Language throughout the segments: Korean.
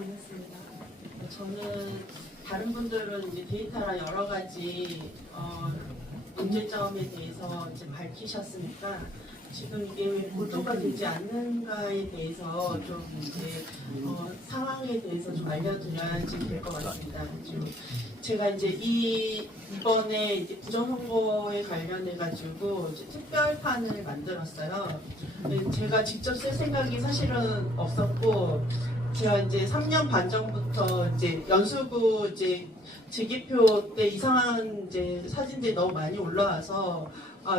반갑습니다. 저는 다른 분들은 이제 데이터나 여러 가지 문제점에 대해서 이제 밝히셨으니까 지금 이게 왜 보도가 되지 않는가에 대해서 좀 이제 상황에 대해서 좀 알려드려야지 될 것 같습니다. 제가 이제 이번에 이제 부정선거에 관련해 가지고 특별판을 만들었어요. 제가 직접 쓸 생각이 사실은 없었고, 제가 이제 3년 반 전부터 이제 연수구 이제 재개표 때 이상한 이제 사진들이 너무 많이 올라와서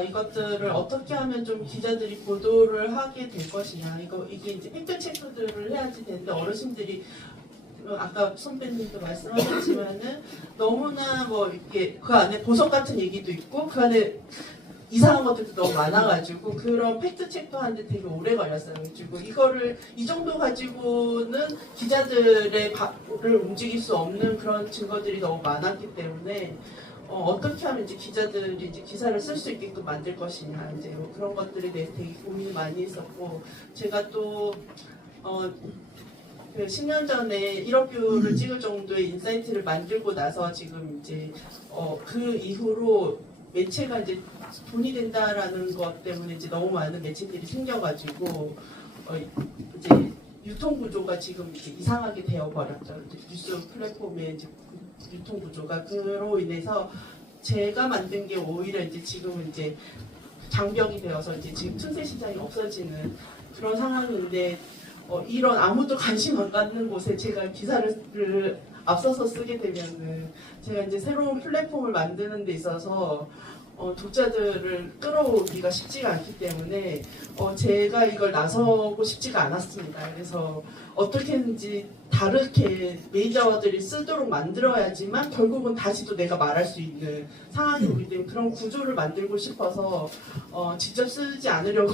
이것들을 어떻게 하면 좀 기자들이 보도를 하게 될 것이냐, 이게 이제 팩트 체크들을 해야지 되는데, 어르신들이 아까 선배님도 말씀하셨지만은 너무나 뭐 이렇게 그 안에 보석 같은 얘기도 있고 그 안에 이상한 것들도 너무 많아가지고 그런 팩트 체크 하는데 되게 오래 걸렸어요. 그리고 이거를 이 정도 가지고는 기자들의 발을 움직일 수 없는 그런 증거들이 너무 많았기 때문에 어떻게 하면 이제 기자들이 이제 기사를 쓸 수 있게끔 만들 것이냐, 이제 뭐 그런 것들에 대해서 되게 고민을 많이 했었고, 제가 또 그 10년 전에 1억 뷰를 찍을 정도의 인사이트를 만들고 나서 지금 이제 그 이후로 매체가 이제 돈이 된다라는 것 때문에 이제 너무 많은 매체들이 생겨가지고 이제 유통 구조가 지금 이제 이상하게 되어버렸죠. 뉴스 플랫폼의 이제 유통 구조가 그로 인해서 제가 만든 게 오히려 이제 지금은 이제 장벽이 되어서 이제 지금 틈새 시장이 없어지는 그런 상황인데. 이런 아무도 관심 안 갖는 곳에 제가 기사를 앞서서 쓰게 되면은 제가 이제 새로운 플랫폼을 만드는 데 있어서 독자들을 끌어오기가 쉽지가 않기 때문에 제가 이걸 나서고 싶지가 않았습니다. 그래서 어떻게든지 다르게 메이저들이 쓰도록 만들어야지만 결국은 다시 또 내가 말할 수 있는 상황이 오기 때문에 그런 구조를 만들고 싶어서 직접 쓰지 않으려고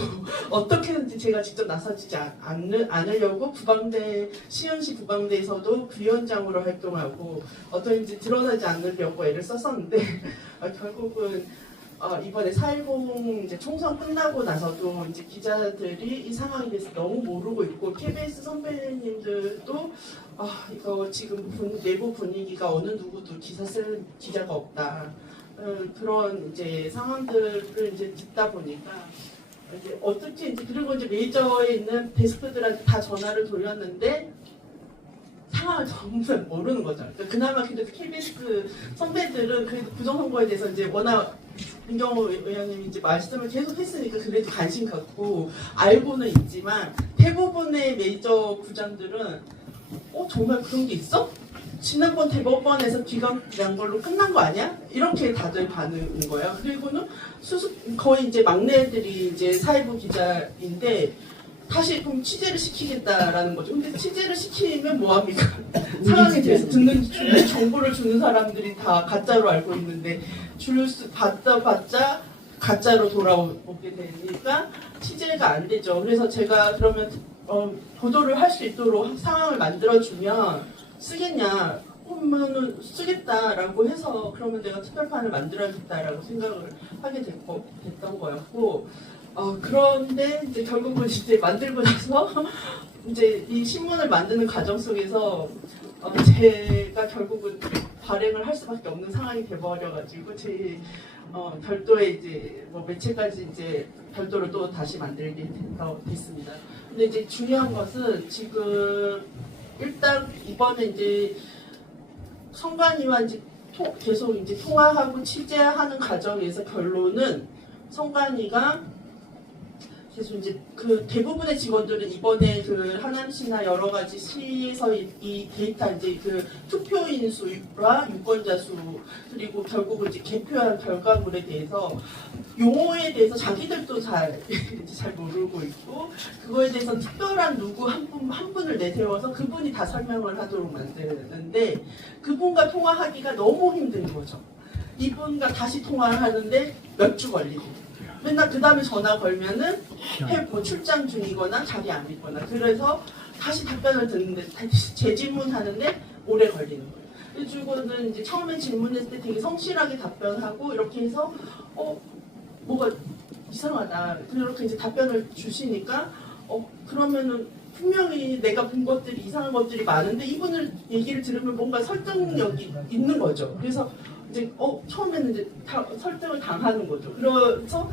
어떻게든지 제가 직접 나서지 않으려고 시흥시 부방대에서도 부위원장으로 활동하고 어떤지 드러나지 않으려고 애를 썼었는데 결국은 이번에 4.10 이제 총선 끝나고 나서도 이제 기자들이 이 상황에 대해서 너무 모르고 있고, KBS 선배님들도 이거 지금 내부 분위기가 어느 누구도 기사 쓸 기자가 없다, 그런 이제 상황들을 이제 듣다 보니까 이제 어떻게 이제 그리고 이제 메이저에 있는 데스크들한테 다 전화를 돌렸는데 상황을 전부 모르는 거죠. 그러니까 그나마 그래도 KBS 선배들은 그래도 부정선거에 대해서 이제 워낙 민경호 의원님이 이제 말씀을 계속 했으니까 그래도 관심 갖고 알고는 있지만 대부분의 메이저 구장들은 정말 그런 게 있어? 지난번 대법원에서 기각 난 걸로 끝난 거 아니야? 이렇게 다들 반응인 거예요. 그리고는 거의 이제 막내들이 이제 사회부 기자인데 다시 그럼 취재를 시키겠다라는 거죠. 근데 취재를 시키면 뭐합니까? 상황에 대해서 주는 정보를 주는 사람들이 다 가짜로 알고 있는데 받자 가짜로 돌아오게 되니까 취재가 안 되죠. 그래서 제가 그러면 보도를 할 수 있도록 상황을 만들어주면 쓰겠냐? 그러면은 쓰겠다라고 해서 그러면 내가 특별판을 만들어야겠다라고 생각을 하게 됐던 거였고, 그런데 이제 결국은 이제 만들고 나서 이제 이 신문을 만드는 과정 속에서 제가 결국은 발행을 할 수밖에 없는 상황이 돼버려가지고 제 별도의 이제 뭐 매체까지 이제 별도로 또 다시 만들게 됐습니다. 근데 이제 중요한 것은 지금 일단 이번에 이제 선관위와 이제 계속 이제 통화하고 취재하는 과정에서 결론은 선관위가 계속 이제 그 대부분의 직원들은 이번에 그 하남시나 여러 가지 시에서 이 데이터 이제 그 투표인 수와 유권자 수 그리고 결국은 이제 개표한 결과물에 대해서 용어에 대해서 자기들도 잘 모르고 있고, 그거에 대해서 특별한 누구 한 분을 내세워서 그분이 다 설명을 하도록 만드는데 그분과 통화하기가 너무 힘든 거죠. 이분과 다시 통화를 하는데 몇 주 걸리고 맨날 그 다음에 전화 걸면은 뭐 출장 중이거나 자리 안 있거나, 그래서 다시 답변을 듣는데 재질문하는데 오래 걸리는 거예요. 그래가지고는 이제 처음에 질문했을 때 되게 성실하게 답변하고 이렇게 해서 뭐가 이상하다 그렇게 이제 답변을 주시니까 그러면은 분명히 내가 본 것들이 이상한 것들이 많은데 이분을 얘기를 들으면 뭔가 설득력이 있는 거죠. 그래서 이제 처음에는 이제 설득을 당하는 거죠. 그래서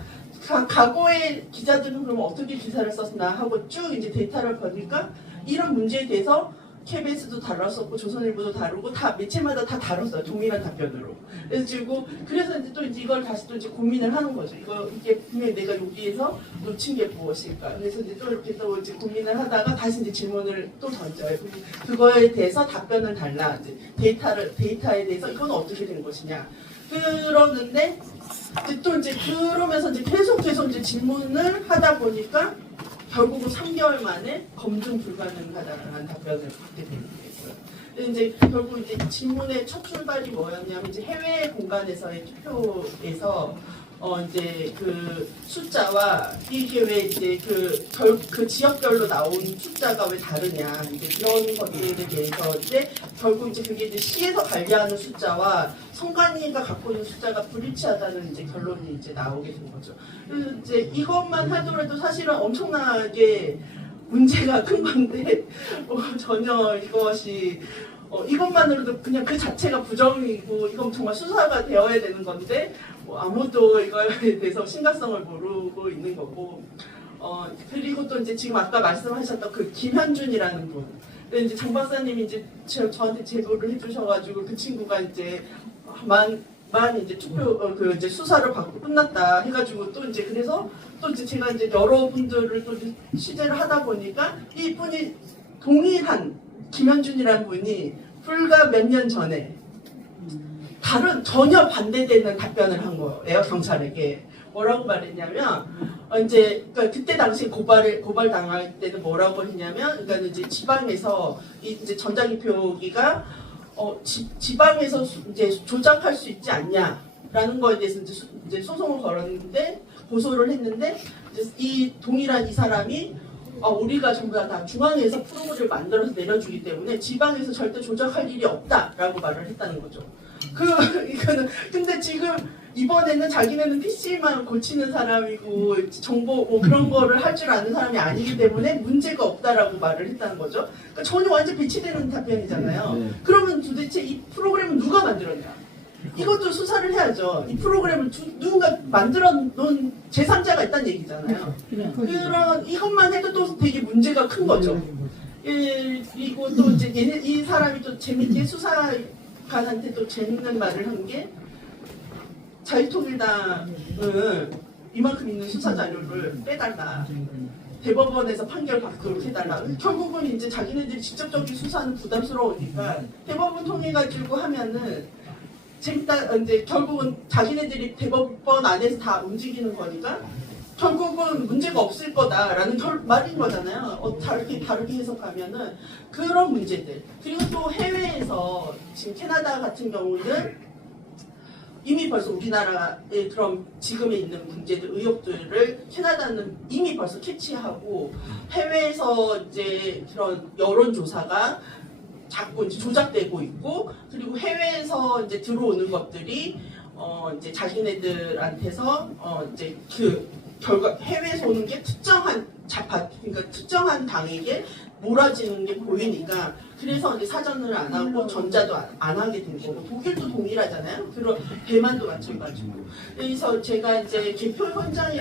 과거의 기자들은 그러면 어떻게 기사를 썼나 하고 쭉 이제 데이터를 보니까 이런 문제에 대해서 KBS도 다뤘었고 조선일보도 다루고 다 매체마다 다 다뤘어요. 동일한 답변으로. 그래서 이제 또 이걸 다시 또 이제 고민을 하는 거죠. 이게 분명히 내가 여기에서 놓친 게 무엇일까. 그래서 이제 또 이렇게 또 이제 고민을 하다가 다시 이제 질문을 또 던져요. 그거에 대해서 답변을 달라. 이제 데이터에 대해서 이건 어떻게 된 것이냐. 그러는데 이제 또 이제 그러면서 이제 계속 이제 질문을 하다 보니까 결국은 3개월 만에 검증 불가능하다는 답변을 받게 되는 거예요. 이제 결국 이제 질문의 첫 출발이 뭐였냐면 이제 해외 공간에서의 투표에서 이제 그 숫자와 이게 왜 이제 그 지역별로 나온 숫자가 왜 다르냐 이제 이런 것들에 대해서 이제 결국 이제 그게 이제 시에서 관리하는 숫자와 선관위가 갖고 있는 숫자가 불일치하다는 이제 결론이 이제 나오게 된 거죠. 그래서 이제 이것만 하더라도 사실은 엄청나게 문제가 큰 건데 전혀 이것이 이것만으로도 그냥 그 자체가 부정이고 이건 정말 수사가 되어야 되는 건데 아무도 이거에 대해서 심각성을 모르고 있는 거고 그리고 또 이제 지금 아까 말씀하셨던 그 김현준이라는 분 이제 장 박사님이 이제 저한테 제보를 해주셔가지고 그 친구가 이제 만 이제 투표 이제 수사를 받고 끝났다 해가지고 또 이제 그래서 또 이제 제가 이제 여러분들을 또 취재를 하다 보니까 이 분이 동일한 김현준이라는 분이 불과 몇 년 전에 다른 전혀 반대되는 답변을 한 거예요. 경찰에게. 뭐라고 말했냐면 이제 그때 당시 고발 당할 때는 뭐라고 했냐면 그러니까 이제 지방에서 이제 전자기표기가 지방에서 이제 조작할 수 있지 않냐라는 거에 대해서 이제 소송을 걸었는데 고소를 했는데 이제 이 동일한 이 사람이 우리가 전부 다 중앙에서 프로그램을 만들어서 내려주기 때문에 지방에서 절대 조작할 일이 없다라고 말을 했다는 거죠. 이거는 근데 지금 이번에는 자기네는 PC만 고치는 사람이고 정보 그런 거를 할 줄 아는 사람이 아니기 때문에 문제가 없다라고 말을 했다는 거죠. 그러니까 전혀 완전 배치되는 답변이잖아요. 그러면 도대체 이 프로그램은 누가 만들었냐? 이것도 수사를 해야죠. 이 프로그램을 누군가 만들어 놓은 제3자가 있다는 얘기잖아요. 그런 이것만 해도 또 되게 문제가 큰 거죠. 그리고 또 이제 이 사람이 또 재밌게 수사관한테 또 재밌는 말을 한 게 자유통일당은 이만큼 있는 수사 자료를 빼달라. 대법원에서 판결 받도록 해달라. 결국은 이제 자기네들이 직접적인 수사는 부담스러우니까 대법원 통해가지고 하면은 재밌다. 이제 결국은 자기네들이 대법원 안에서 다 움직이는 거니까 결국은 문제가 없을 거다라는 말인 거잖아요. 다르게 해석하면은 그런 문제들. 그리고 또 해외에서 지금 캐나다 같은 경우는 이미 벌써 우리나라의 그런 지금에 있는 문제들, 의혹들을 캐나다는 이미 벌써 캐치하고 해외에서 이제 그런 여론조사가 자꾸 이제 조작되고 있고 그리고 해외에서 이제 들어오는 것들이 이제 자기네들한테서 이제 그 결과 해외에서 오는 게 특정한 좌파 그러니까 특정한 당에게 몰아지는 게 보이니까 그래서 이제 사전을 안 하고 전자도 안 하게 된 거고 독일도 동일하잖아요. 그리고 대만도 마찬가지고. 그래서 제가 이제 개표 현장에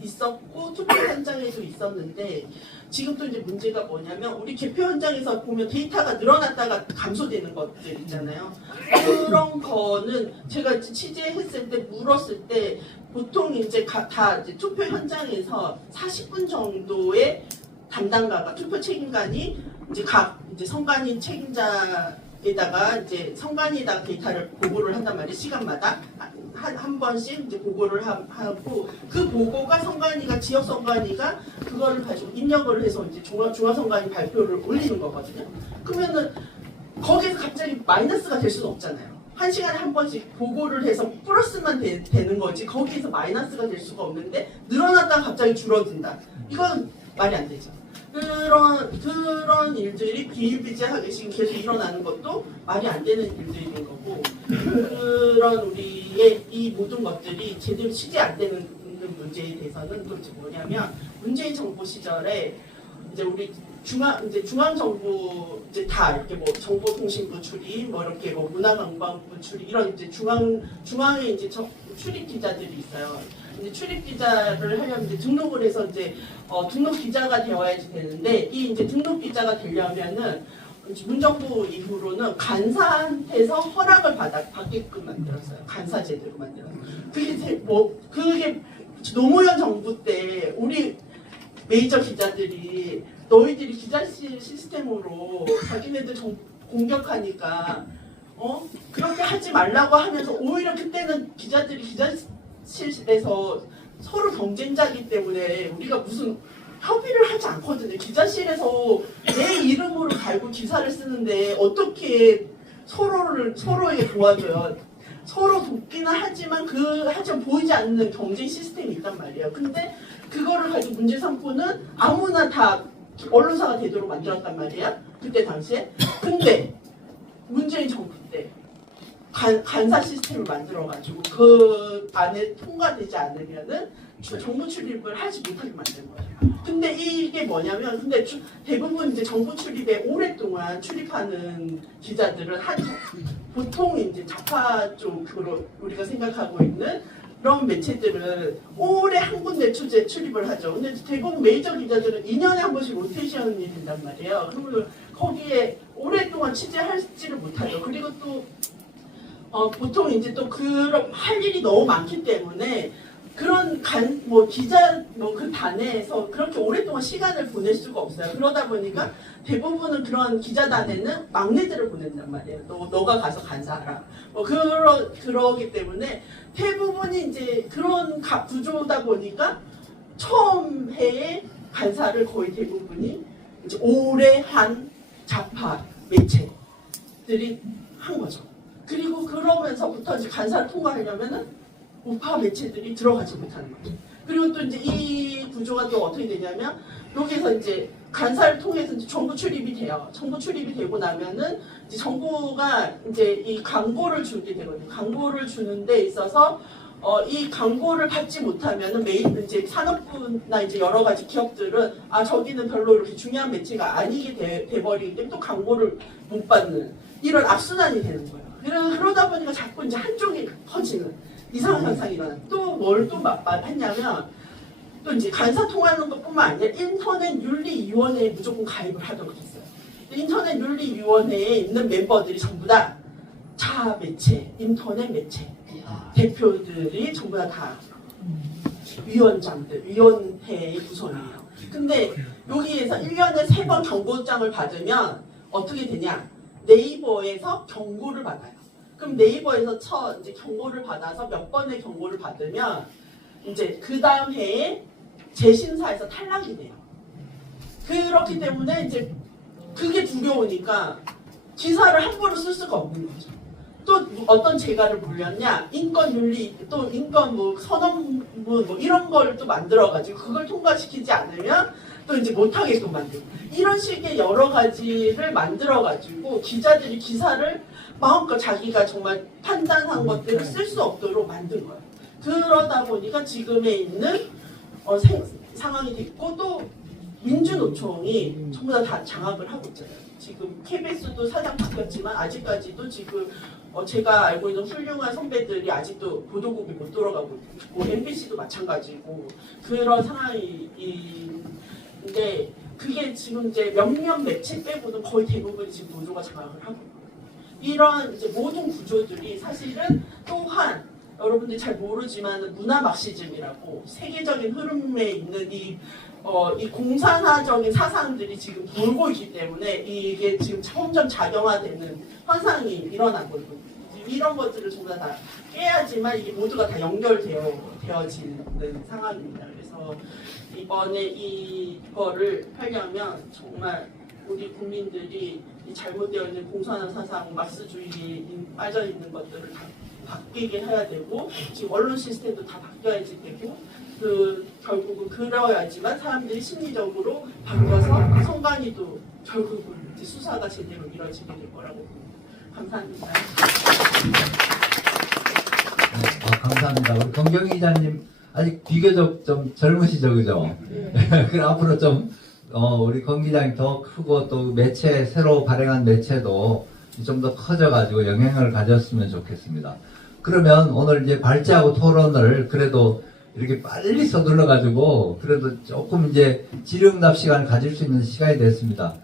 있었고 투표 현장에도 있었는데 지금 또 이제 문제가 뭐냐면 우리 개표 현장에서 보면 데이터가 늘어났다가 감소되는 것들 있잖아요. 그런 거는 제가 이제 취재했을 때 물었을 때 보통 이제 다 이제 투표 현장에서 40분 정도의 담당가가 투표 책임관이 이제 각 이제 선관위 책임자에다가 이제 선관위에다가 데이터를 보고를 한단 말이에요. 시간마다 한 번씩 이제 보고를 하고 그 보고가 선관위가 지역 선관위가 그거를 가지고 입력을 해서 이제 중앙선관위 발표를 올리는 거거든요. 그러면은 거기서 갑자기 마이너스가 될 수는 없잖아요. 한 시간에 한 번씩 보고를 해서 플러스만 되는 거지 거기에서 마이너스가 될 수가 없는데 늘어났다가 갑자기 줄어든다. 이건 말이 안 되죠. 그런 일들이 비일비재하게 지금 계속 일어나는 것도 말이 안 되는 일들인 거고 그런 우리의 이 모든 것들이 제대로 취재 안 되는 문제에 대해서는 또 이제 뭐냐면 문재인 정부 시절에 이제 우리 중앙 정부 이제 다 이렇게 뭐 정보통신부 출입, 뭐 이렇게 뭐 문화관광부 출입 이런 이제 중앙에 이제 출입 기자들이 있어요. 이제 출입 기자를 하려면 이제 등록을 해서 이제 등록 기자가 되어야지 되는데 이 이제 등록 기자가 되려면은 문정부 이후로는 간사한테서 허락을 받게끔 만들었어요. 간사 제도로 만들었어요. 그게 노무현 정부 때 우리 메이저 기자들이 너희들이 기자실 시스템으로 자기네들 공격하니까 그렇게 하지 말라고 하면서 오히려 그때는 기자들이 기자실에서 서로 경쟁자이기 때문에 우리가 무슨 협의를 하지 않거든요. 기자실에서 내 이름으로 달고 기사를 쓰는데 어떻게 서로에게 도와줘요. 서로 돕기는 하지만 하지만 보이지 않는 경쟁 시스템이 있단 말이에요. 근데 그거를 가지고 문제 삼고는 아무나 다 언론사가 되도록 만들었단 말이에요. 그때 당시에. 근데 문재인 정부 때 간사 시스템을 만들어가지고 그 안에 통과되지 않으면은 정부 출입을 하지 못하게 만든 거예요. 근데 이게 뭐냐면, 근데 대부분 이제 정부 출입에 오랫동안 출입하는 기자들은 보통 이제 좌파 쪽으로 우리가 생각하고 있는 그런 매체들은 오래 한 군데 출입을 하죠. 근데 대부분 메이저 기자들은 2년에 한 번씩 로테이션이 된단 말이에요. 그러면 거기에 오랫동안 취재하지를 못하죠. 그리고 또 보통 이제 또 그런 할 일이 너무 많기 때문에 그런 기자 그 단에서 그렇게 오랫동안 시간을 보낼 수가 없어요. 그러다 보니까 대부분은 그런 기자단에는 막내들을 보낸단 말이에요. 너가 가서 간사하라. 그러기 때문에 대부분이 이제 그런 구조다 보니까 처음 해에 간사를 거의 대부분이 이제 오래 한 좌파 매체들이 한 거죠. 그리고 그러면서부터 이제 간사를 통과하려면은 우파 매체들이 들어가지 못하는 거죠. 그리고 또 이제 이 구조가 또 어떻게 되냐면 여기서 이제 간사를 통해서 이제 정부 출입이 돼요. 정부 출입이 되고 나면은 이제 정부가 이제 이 광고를 주게 되거든요. 광고를 주는 데 있어서 이 광고를 받지 못하면은 이제 산업부나 이제 여러 가지 기업들은 저기는 별로 이렇게 중요한 매체가 아니게 돼버리기 때문에 또 광고를 못 받는 이런 악순환이 되는 거예요. 그러다 보니까 자꾸 이제 한쪽이 커지는 이상한 현상이 일어나요. 또 뭘 또 했냐면 또 이제 간사 통하는 것뿐만 아니라 인터넷 윤리위원회에 무조건 가입을 하도록 했어요. 인터넷 윤리위원회에 있는 멤버들이 전부 다 매체, 인터넷 매체 대표들이 전부 다 위원장들, 위원회의 구성이에요. 근데 여기에서 1년에 3번 경고장을 받으면 어떻게 되냐? 네이버에서 경고를 받아요. 그럼 네이버에서 이제 경고를 받아서 몇 번의 경고를 받으면 이제 그 다음 해에 재심사에서 탈락이 돼요. 그렇기 때문에 이제 그게 두려우니까 기사를 함부로 쓸 수가 없는 거죠. 또 어떤 재가를 물렸냐? 인권윤리, 또 인권 선언문 이런 걸 또 만들어가지고 그걸 통과시키지 않으면 또 이제 못하게끔 만들고 이런 식의 여러 가지를 만들어가지고 기자들이 기사를 마음껏 자기가 정말 판단한 것들을 쓸 수 없도록 만든 거예요. 그러다 보니까 지금에 있는 상황이 됐고 또 민주노총이 전부 다 장악을 하고 있잖아요. 지금 KBS도 사장 바뀌었지만 아직까지도 지금 제가 알고 있는 훌륭한 선배들이 아직도 보도국에 못 돌아가고 있고 MBC도 마찬가지고 그런 상황인데 그게 지금 이제 몇몇 매체 빼고는 거의 대부분 지금 노조가 장악을 하고 있고 이런 이제 모든 구조들이 사실은 또한 여러분들이 잘 모르지만 문화 막시즘이라고 세계적인 흐름에 있는 이 공산화적인 사상들이 지금 돌고 있기 때문에 이게 지금 점점 작용화되는 현상이 일어나거든요. 이런 것들을 전부 다 깨야지만 이게 모두가 다 연결되어지는 상황입니다. 그래서 이번에 이거를 하려면 정말 우리 국민들이 이 잘못되어 있는 공산화 사상, 막스주의에 빠져 있는 것들을 다 바뀌게 해야 되고 지금 언론 시스템도 다 바뀌어야지 되고 결국은 그러야지만 사람들이 심리적으로 바뀌어서 선관위도 결국은 이제 수사가 제대로 이루어지게 될 거라고 봅니다. 감사합니다. 네, 감사합니다. 우리 권경희 기자님 아직 비교적 좀 젊으시죠, 그죠? 네. 그럼 앞으로 좀, 우리 권 기장이 더 크고 또 매체, 새로 발행한 매체도 좀 더 커져가지고 영향을 가졌으면 좋겠습니다. 그러면 오늘 이제 발제하고 토론을 그래도 이렇게 빨리 서둘러가지고 그래도 조금 이제 질의응답 시간을 가질 수 있는 시간이 됐습니다.